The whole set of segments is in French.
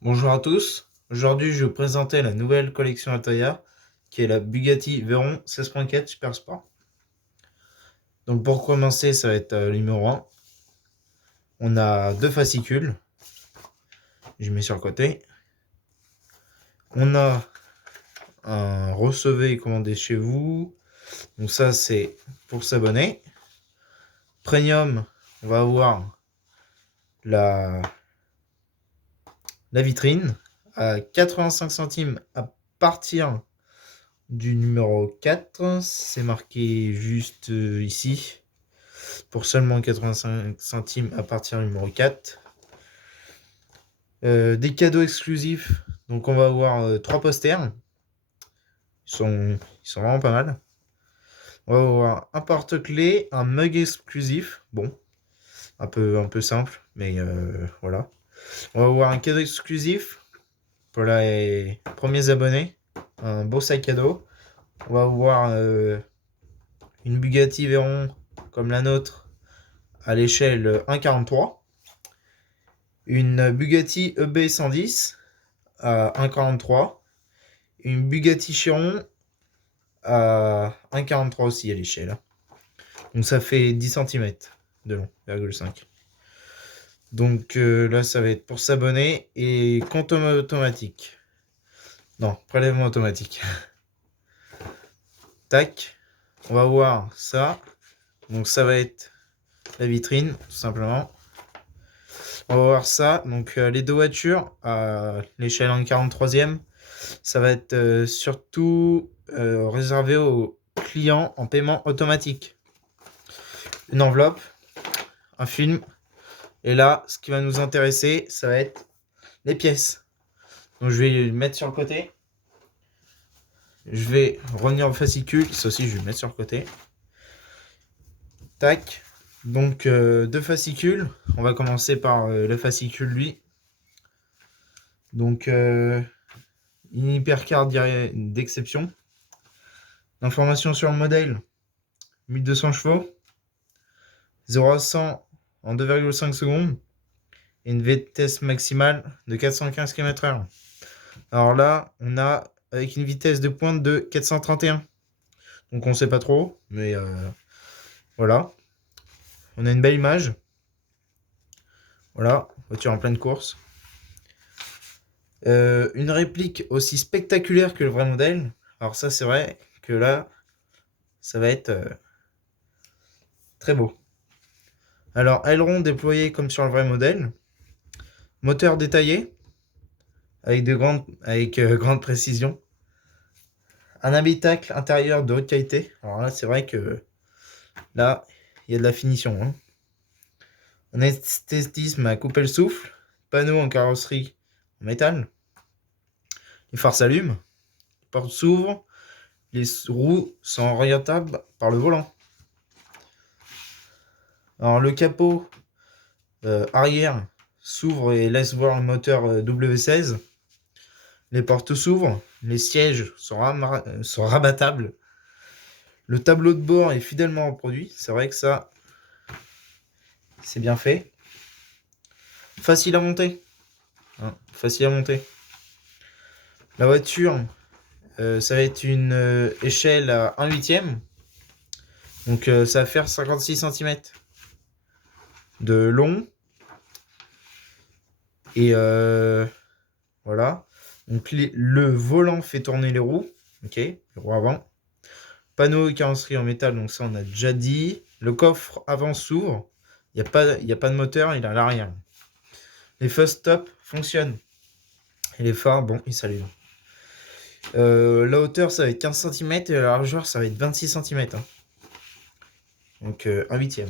Bonjour à tous, aujourd'hui je vais vous présenter la nouvelle collection Atoya qui est la Bugatti Veyron 16.4 Super Sport. Donc pour commencer ça va être le numéro 1. On a deux fascicules, je mets sur le côté. On a un recevez et commandez chez vous, donc ça c'est pour s'abonner. Premium, on va avoir la vitrine à 85 centimes à partir du numéro 4, c'est marqué juste ici, pour seulement 85 centimes à partir du numéro 4. Des cadeaux exclusifs, donc on va avoir 3 posters, ils sont vraiment pas mal. On va avoir un porte-clés, un mug exclusif, bon, un peu simple, mais voilà. On va avoir un cadeau exclusif pour les premiers abonnés, un beau sac à dos. On va avoir une Bugatti Veyron comme la nôtre à l'échelle 1,43. Une Bugatti EB110 à 1,43. Une Bugatti Chiron à 1,43 aussi à l'échelle. Donc ça fait 10 cm de long, 0,5. Donc là, ça va être pour s'abonner et compte automatique. Non, prélèvement automatique. Tac. On va voir ça. Donc ça va être la vitrine, tout simplement. On va voir ça. Donc les deux voitures à l'échelle 1,43e. Ça va être surtout réservé aux clients en paiement automatique. Une enveloppe, un film. Et là, ce qui va nous intéresser, ça va être les pièces. Donc je vais le mettre sur le côté. Je vais revenir au fascicule. Ça aussi, je vais le mettre sur le côté. Tac. Donc deux fascicules. On va commencer par le fascicule, lui. Donc une hypercar d'exception. Information sur le modèle. 1200 chevaux. 0 à 100 en 2,5 secondes. Et une vitesse maximale de 415 km/h. Alors là, on a avec une vitesse de pointe de 431. Donc on sait pas trop, mais voilà. On a une belle image. Voilà, voiture en pleine course. Une réplique aussi spectaculaire que le vrai modèle. Alors ça, c'est vrai que là, ça va être très beau. Alors, aileron déployé comme sur le vrai modèle. Moteur détaillé avec grande précision. Un habitacle intérieur de haute qualité. Alors là, c'est vrai que là, il y a de la finition. Hein. Un esthétisme à couper le souffle. Panneau en carrosserie en métal. Les phares s'allument. Les portes s'ouvrent. Les roues sont orientables par le volant. Alors le capot arrière s'ouvre et laisse voir le moteur W16. Les portes s'ouvrent. Les sièges sont rabattables. Le tableau de bord est fidèlement reproduit. C'est vrai que ça, c'est bien fait. Facile à monter. Hein, facile à monter. La voiture, ça va être une échelle à 1/8. Donc ça va faire 56 cm de long. Et voilà. Donc le volant fait tourner les roues. Ok, les roues avant. Panneau et carrosserie en métal, donc ça on a déjà dit. Le coffre avant s'ouvre. Il n'y a pas de moteur, il est à l'arrière. Les fast stop fonctionnent. Et les phares, bon, ils s'allument. La hauteur, ça va être 15 cm et la largeur, ça va être 26 cm. Hein. Donc 1/8.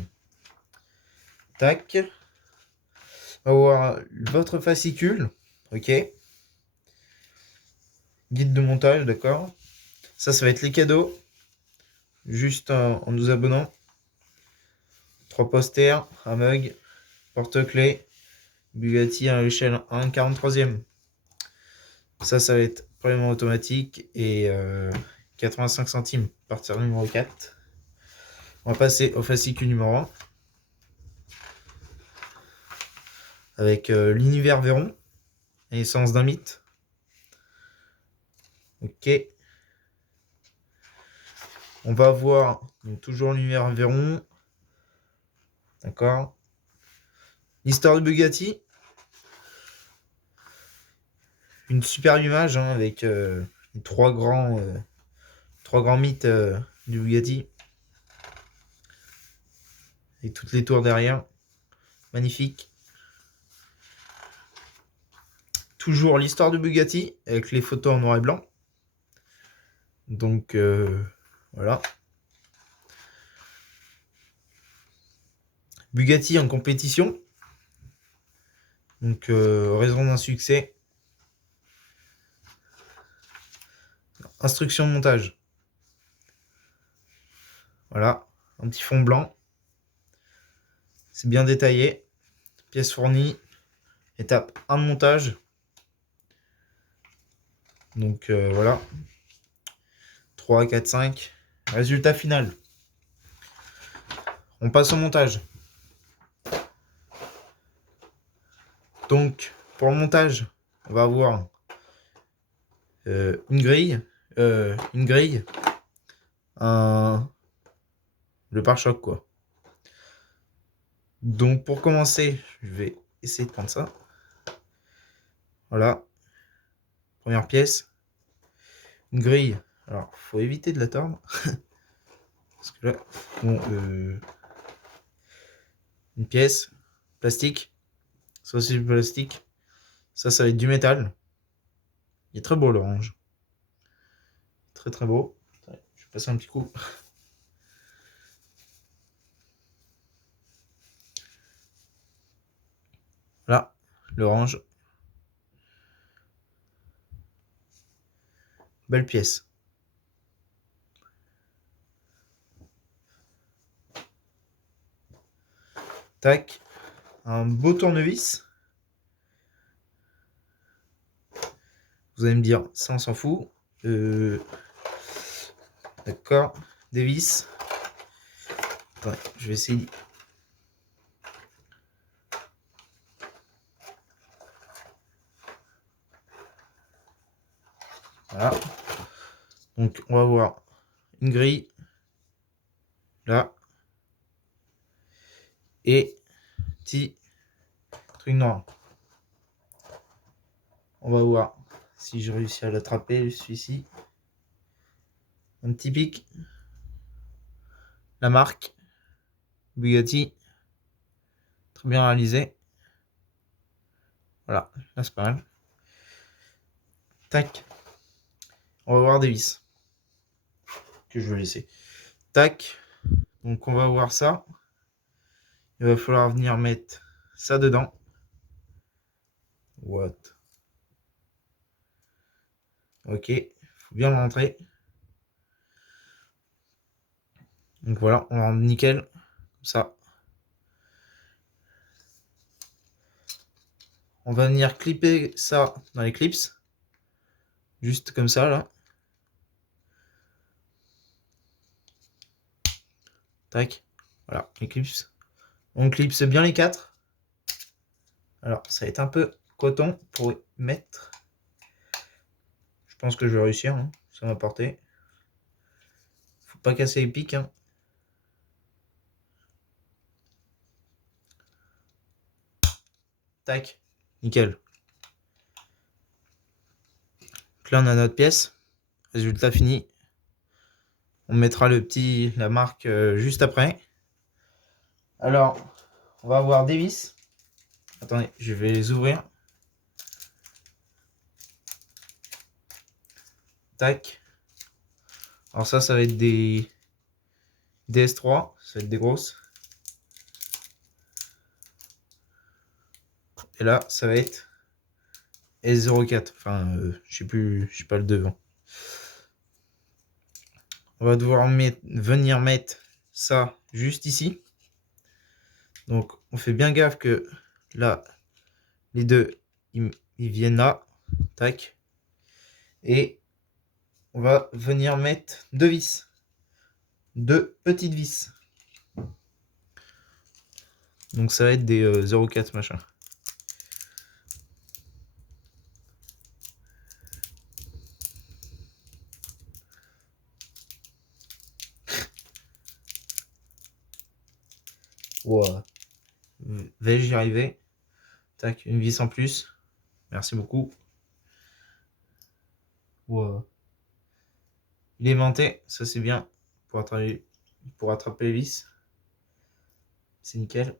Tac. On va voir votre fascicule. Ok. Guide de montage, d'accord. Ça va être les cadeaux. Juste en nous abonnant. 3 posters, un mug, porte-clés, Bugatti à l'échelle 1,43e. Ça va être prélèvement automatique et 85 centimes à partir du numéro 4. On va passer au fascicule numéro 1 avec l'univers Veyron. essence d'un mythe. Ok. On va voir donc, toujours l'univers Véron. D'accord. L'histoire de Bugatti. Une superbe image hein, avec les trois grands mythes du Bugatti. Et toutes les tours derrière. Magnifique. Toujours l'histoire de Bugatti avec les photos en noir et blanc. Donc voilà. Bugatti en compétition. Donc raison d'un succès. Instruction de montage. Voilà. Un petit fond blanc. C'est bien détaillé. Pièces fournies. Étape 1 de montage. Donc voilà. 3, 4, 5. Résultat final. On passe au montage. Donc pour le montage, on va avoir une grille, le pare-choc quoi. Donc pour commencer, je vais essayer de prendre ça. Voilà. Première pièce. Une grille. Alors, faut éviter de la tordre. Parce que là, bon, une pièce. Plastique. Ça aussi du plastique. Ça va être du métal. Il est très beau l'orange. Très très beau. Je vais passer un petit coup. Là, l'orange. Belle pièce. Tac. Un beau tournevis. Vous allez me dire, ça on s'en fout. D'accord. Des vis. Attendez, je vais essayer. Voilà. Donc on va voir une grille. Là. Et petit truc noir. On va voir si je réussis à l'attraper, celui-ci. Un petit pic. La marque Bugatti. Très bien réalisé. Voilà, là c'est pas mal. Tac. On va voir des vis. Que je vais laisser. Tac. Donc on va voir ça. Il va falloir venir mettre ça dedans. What? Ok. Faut bien le rentrer. Donc voilà, on rentre nickel. Comme ça. On va venir clipper ça dans les clips. Juste comme ça là. Tac. Voilà, les clips. On clipse bien les 4. Alors, ça va être un peu coton pour mettre. Je pense que je vais réussir. Hein. Ça va porter. Faut pas casser les pics. Hein. Tac. Nickel. Donc là, on a notre pièce. Résultat fini. On mettra la marque juste après. Alors, on va avoir des vis. Attendez, je vais les ouvrir. Tac. Alors ça va être des DS3. Ça va être des grosses. Et là, ça va être S04. Enfin, je sais pas le devant. On va devoir venir mettre ça juste ici. Donc, on fait bien gaffe que là, les deux, ils viennent là. Tac. Et on va venir mettre deux vis. Deux petites vis. Donc, ça va être des 0,4 machin. Wow. Vais-je y arriver? Tac, une vis en plus. Merci beaucoup. Wow. Il est aimanté, ça c'est bien pour attraper les vis. C'est nickel.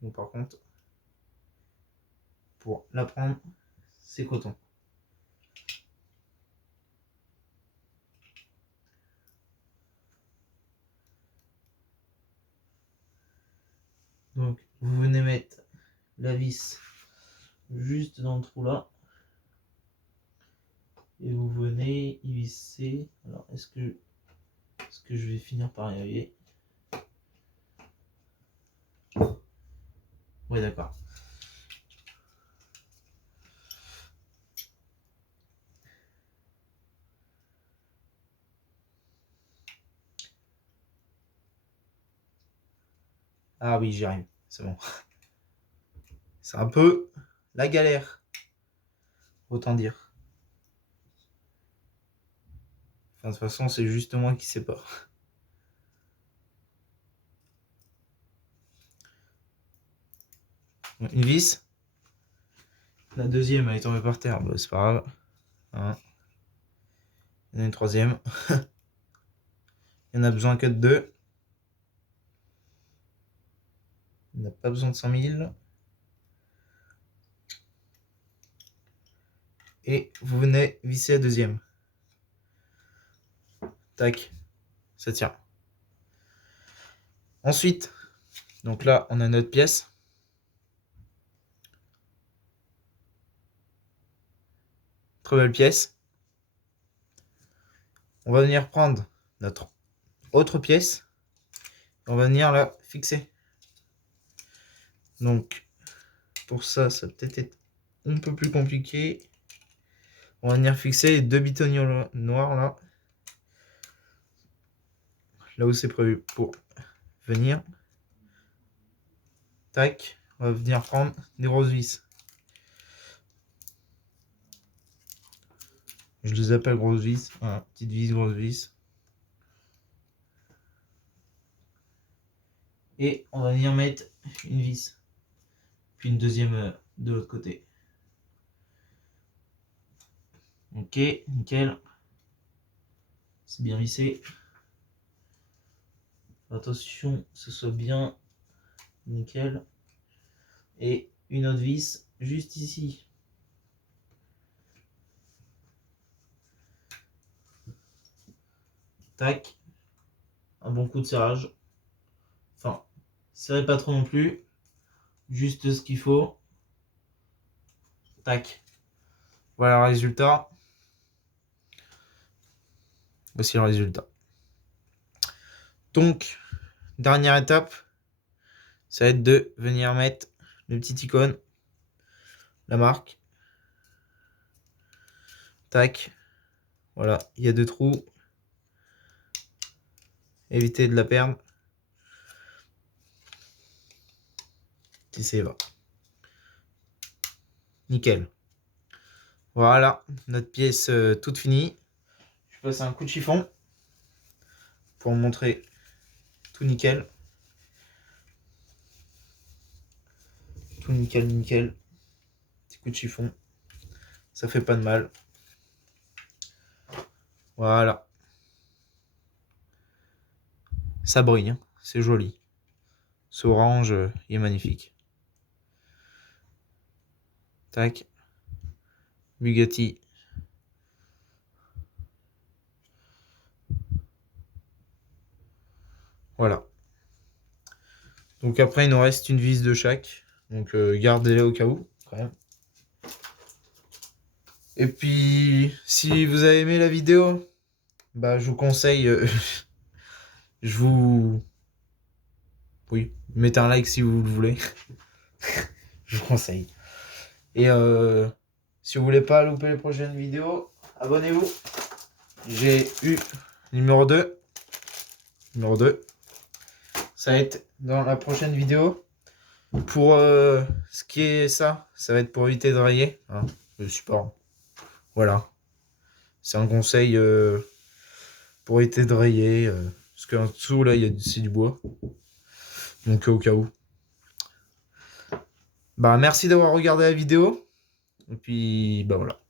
Donc par contre, pour la prendre, c'est coton. Donc vous venez mettre la vis juste dans le trou là. Et vous venez y visser. Alors est-ce que je vais finir par y arriver? Ouais, d'accord. Ah oui, j'y arrive. C'est bon. C'est un peu la galère. Autant dire. Enfin, de toute façon, c'est juste moi qui sais pas. Une vis. La deuxième, elle est tombée par terre. Bah, c'est pas grave. Hein. Il y en a une troisième. Il y en a besoin que de 2. Il n'a pas besoin de 100 000. Et vous venez visser la deuxième. Tac. Ça tient. Ensuite, donc là, on a notre pièce. Très belle pièce. On va venir prendre notre autre pièce. On va venir la fixer. Donc, pour ça, ça va peut-être être un peu plus compliqué. On va venir fixer les 2 bitognons noirs là. Là où c'est prévu pour venir. Tac. On va venir prendre des grosses vis. Je les appelle grosses vis. Voilà, petite vis, grosse vis. Et on va venir mettre une vis. Puis une deuxième de l'autre côté. Ok, nickel. C'est bien vissé. Attention, que ce soit bien nickel. Et une autre vis juste ici. Tac. Un bon coup de serrage. Enfin, serrez pas trop non plus. Juste ce qu'il faut. Tac. Voilà le résultat. Voici le résultat. Donc, dernière étape, ça va être de venir mettre le petit icône, la marque. Tac. Voilà, il y a 2 trous. Évitez de la perdre. Si c'est va. Nickel. Voilà, notre pièce toute finie. Je passe un coup de chiffon pour vous montrer tout nickel. Tout nickel, nickel. Petit coup de chiffon. Ça fait pas de mal. Voilà. Ça brille, hein. C'est joli. Ce orange il est magnifique. Tac. Bugatti. Voilà. Donc après, il nous reste une vis de chaque. Donc gardez-les au cas où, quand même. Et puis, si vous avez aimé la vidéo, bah, je vous conseille... je vous... Oui, mettez un like si vous le voulez. Je vous conseille. Et si vous voulez pas louper les prochaines vidéos, abonnez-vous. J'ai eu numéro 2. Numéro 2. Ça va être dans la prochaine vidéo. Pour ce qui est ça va être pour éviter de rayer. Hein, le support. Voilà. C'est un conseil pour éviter de rayer. Parce qu'en dessous, là, c'est du bois. Donc au cas où. Bah merci d'avoir regardé la vidéo. Et puis bah voilà.